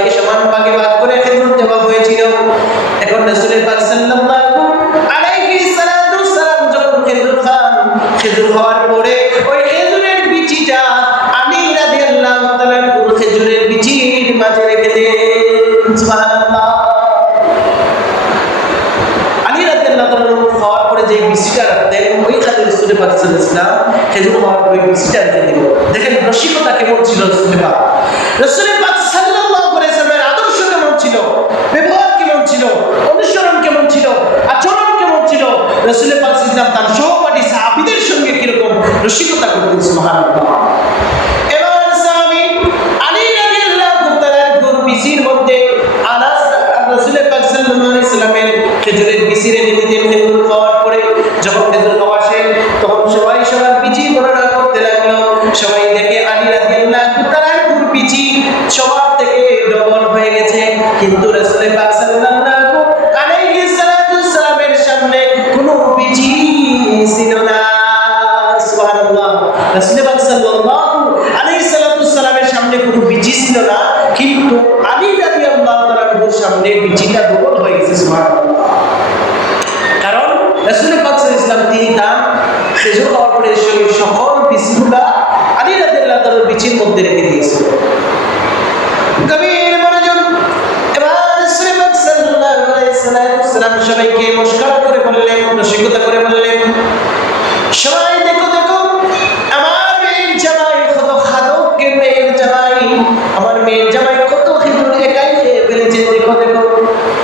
সবাইকে সমান ভাগে ভাগ করে দেওয়া হয়েছিল। এখন রাসূলের পাক সাল্লাল্লাহু আলাইহি যখন খেজুর খান, খেজুর খাওয়ার পরে ওই খেজুরের বিচিটা আলী রাদিয়াল্লাহু তাআলা খেজুরের বিচির মাঝে রেখে দেন। সুবহানাল্লাহ। রাদিয়াল্লাহু তাআলা খাওয়ার পরে যে বিচিটা রাখতেন, ওই পাক সাল্লাল্লাহু আলাইহি খেজুর খাওয়ার পরে বিচিটা রেখে দেখেন রসিকতা কেমন ছিল রাসূল পাক। রাসূল পাক সাল্লাল্লাহু আলাইহি ওয়াসাল্লামের আদর্শ কেমন ছিল ব্যবহার কেমন ছিল অনুসরণ কেমন ছিল আচরণ কেমন ছিল রাসূল পাক সাল্লাল্লাহু তার সহপাঠী সাহাবীদের সঙ্গে কীরকম রসিকতা করতেন খাওয়ার পরে যখন শেষ, তখন সবাই সবার বিচি গণনা করতে লাগল। সবাই সবার থেকে ডবল হয়ে গেছে। কিন্তু রাসূল পাক সাল্লাল্লাহু বিচিটা ডবল হয়ে গেছে, সুবহানাল্লাহ। কারণ রাসূল পাক সাল্লাল্লাহু আলাইহি সাল্লাম তিনি তার খাওয়ার পরে সকল বিচিগুলা আলী রাদিয়াল্লাহু তাআলার বিচির মধ্যে রেখে দিয়েছিল। সবাই দেখো দেখো আমার মেয়ের জামাই কত খাদককে মেয়ের জামাই আমার মেয়ের জামাই কত খেজুর একাই খেয়ে ফেলেছে দেখো দেখো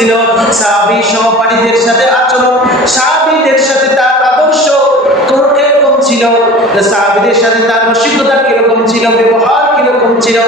ছিল সাহাবি সহপাঠীদের সাথে আচরণ, সাহাবিদের সাথে তার আদর্শ কীরকম ছিল? সাহাবিদের সাথে তার রসিকতা কীরকম ছিল? ব্যবহার কীরকম ছিল?